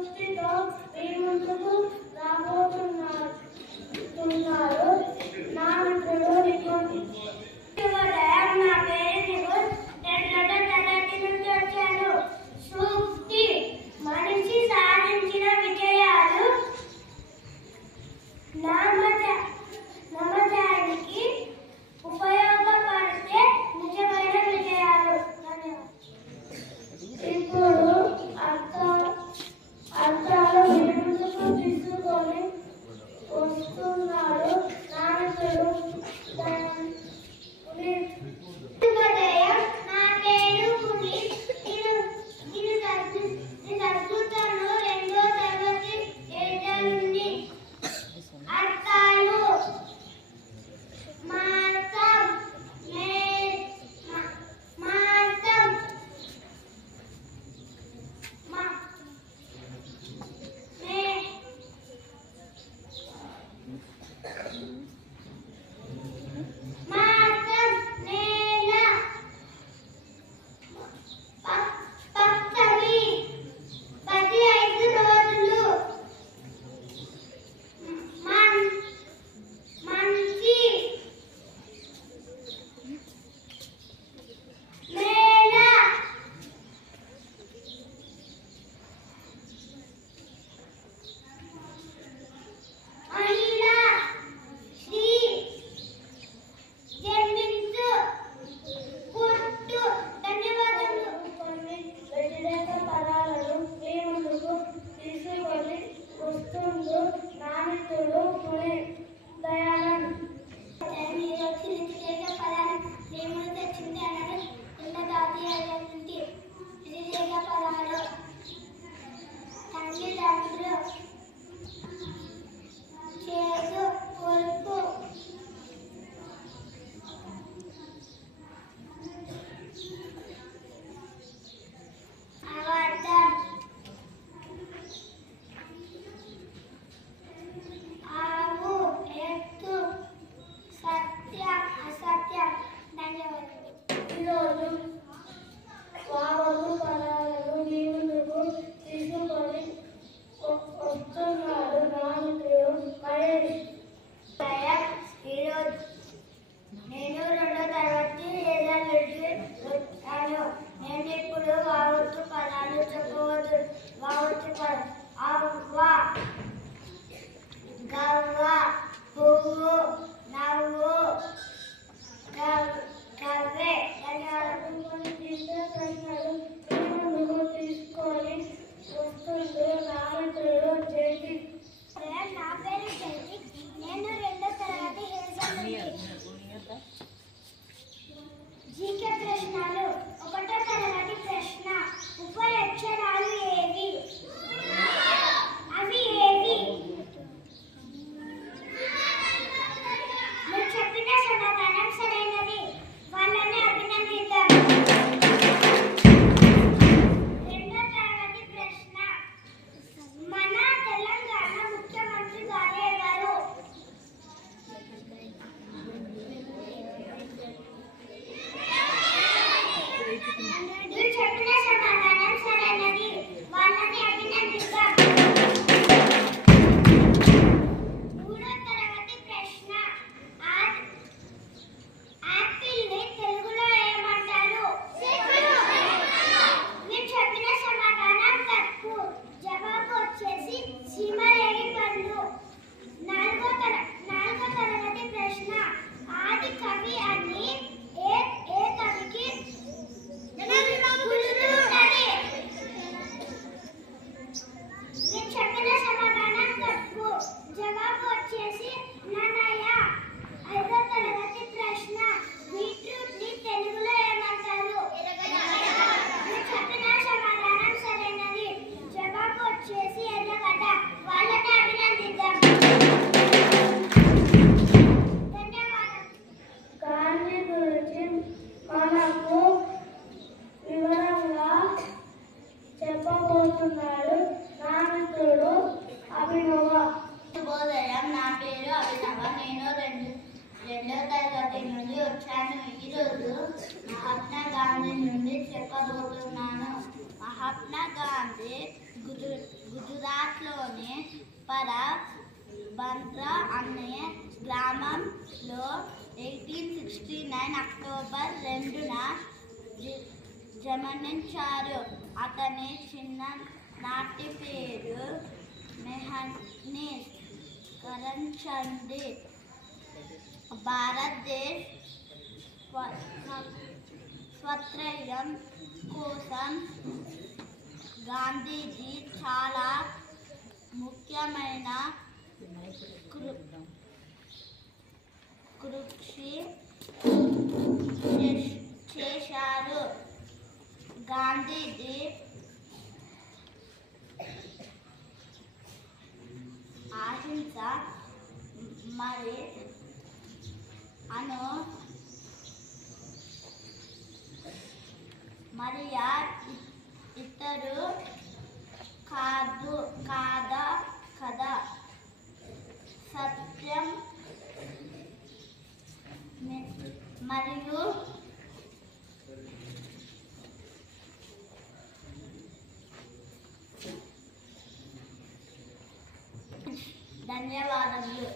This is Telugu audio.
సృష్టితో మీ ముందుకు రాబోతున్నారు నా మిత్రుడు శుభోదయం. నా పేరు నిగుల్. రెండవ తరగతి నుంచి వచ్చాను. సూక్తి: మనిషి సాధించిన విజయాలు నమ్మకానికి ఉపయోగపడితే నిజమైన విజయాలు. ఇప్పుడు అర్థాలు ముందుకు తీసుకొని వస్తున్నాడు నా మిత్రుడు. శుభోదయం. నా పేరు పునీత్. నేను చదువుతాను రెండో తరగతి నుండి. అర్థాలు: మాసం, నేల, పక్షవి, 15 రోజులు, మంచి, నేల, మహిళ, శ్రీ, జన్మించు, పుట్టు. ధన్యవాదాలు. కొన్ని వ్యతిరేక పదాలను మీ ముందుకు తీసుకొని వస్తుందో నా మిత్రుడు దయానంద్. వ్యతిరేక పదాలు మీ ముందు తెచ్చింది అన్నది ఉన్నతాధ్యాయునికి. వ్యతిరేక పదాలు: తల్లిదండ్రులు, చేదు, కొలుపు, అబద్ధం, ఆవు, ఎత్తు, సత్యం, అసత్యం. ధన్యవాదాలు. ఈరోజు వావరు పదాలను మీ ముందుకు తీసుకొని వస్తున్నాడు నా మిత్రుడు మహేష్. ఈరోజు నేను రెండో తరగతి వచ్చాను. నేను ఇప్పుడు వావత్తు పదాలు చెప్పవచ్చు. వావత్తు పదం: అవ్వ, గవ్వ, పువ్వు, నవ్వు, కవ్వె. ధన్యవాదాలు. ముందుకు తీసుకొని వస్తుందో నా మిత్రుడు జేటి. నా పేరు జేటి. నేను రెండో తరగతి జీకే ప్రశ్నలు. ఒకటో తరగతి ప్రశ్న: ఉపయక్షరాలు ఏవి? అవి ఏవి? మీరు చెప్పిన సమాధానం సరైనది. వాళ్ళని అభినందిద్దాం. రెండో తరగతి ప్రశ్న: మన తెలంగాణ ముఖ్యమంత్రి గారు ఎవరు? మీరు చెప్పిన సమాధానం సరైనది. వాళ్ళని అభినందిద్దాం. మూడో తరగతి ప్రశ్న: యాపిల్ ని తెలుగులో ఏమంటారు? మీరు చెప్పిన సమాధానం తప్పు. జవాబు వచ్చేసి సీమరేగి పండు. నాలుగో తరగతి ప్రశ్న: ఆది కవి అని ఏ కవికి గుర్తుంటది? మీరు చెప్పిన సమాధానం తప్పు. జవాబు వచ్చేసి నన్నయ్య. ఐదో తరగతి ప్రశ్న: బీట్రూట్ ని తెలుగులో ఏమంటారు? మీరు చెప్పిన సమాధానం సరైనది. జవాబు వచ్చేసి ఎర్రగడ్డ. వాళ్ళని అభినందిద్దాం. ధన్యవాదాలు. గాంధీ గురించి మనకు వివరంగా చెప్పబోతున్నాడు నా మిత్రుడు అభినవ. శుభోదయం. నా పేరు అభినవ. నేను రెండో తరగతి నుండి వచ్చాను. ఈరోజు మహాత్మా గాంధీ నుండి చెప్పబోతున్నాను. మహాత్మా గాంధీ గుజరాత్ జిల్లాలోని పరబంద్రా అనే గ్రామంలో 1869 అక్టోబర్ 2న జన్మించారు. అతని చిన్ననాటి పేరు మెహనీస్ కరంచంద్. భారతదేశ స్వాతంత్ర్యం కోసం గాంధీజీ చాలా ముఖ్యమైన కృషి చేశారు. గాంధీజీ అహింస మరియా ఇతరు కదా సత్యం మరియు ధన్యవాదములు.